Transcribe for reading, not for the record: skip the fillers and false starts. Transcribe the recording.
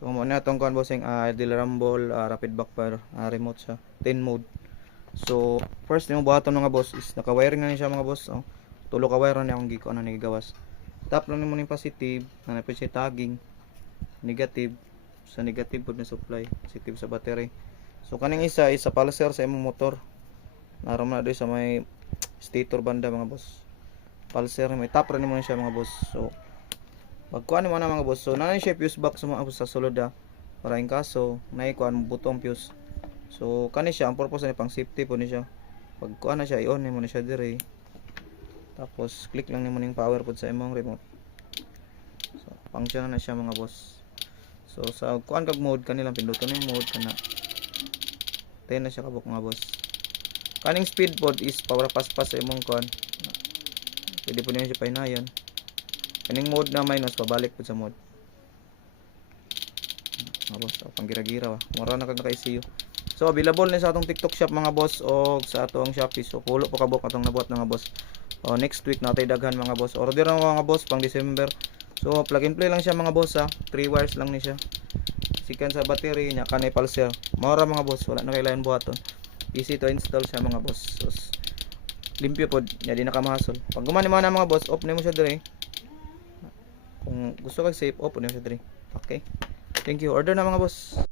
So mo na tong kuan bossing idle rumble rapid backfire remote sa 10 mode. So first nimo buhaton mga boss is naka-wiring na ni siya mga boss. Oh. Tulo ka wire na akong giko na gigawas. Tap lang nimo ning positive na napay siya tagging negative sa negative pud na supply, positive sa battery. So kaning isa is sa pulser sa imong motor. Naram na doy sa may stator banda mga boss. Pulser may tap rin nimo na siya mga boss. So pagkuan mo na mga boss, so nanay siya fuse box sa sulod para in kaso naikuan mo butong fuse. So kani siya ang purpose ni pang safety po ni siya. Pagkuan na siya i-on nimo na siya dire. Tapos click lang nimo ning power pod sa imong remote. So function na siya mga boss. So sa kuan kag mode kanilang pinduton yung mode kana. Tayo na siya kabuk mga boss. Kaning speed pod is para paspas sa imong kuan. Pwede po niyo siya painayon. Kaning mode na minus pabalik po sa mode. Mga boss, panggira-gira mura na kag naka-ECU. So available ni sa atong TikTok shop mga boss o sa atong Shopee. So pulo po kabuk atong nabuhat mga boss. O next week natay daghan mga boss. Order na mga boss pang December. So plug and play lang siya mga boss 3 wires lang ni siya. Sikan sa battery nya kanay pulser. Mura mga boss, wala na kailangan buhaton. Easy to install siya mga boss. So, limpyo pod, nya di na ka mahasol. Pag gumani man na mga boss, off nimo siya dire. Kung gusto kag safe, open nyo siya 3. Okay. Thank you. Order na mga boss.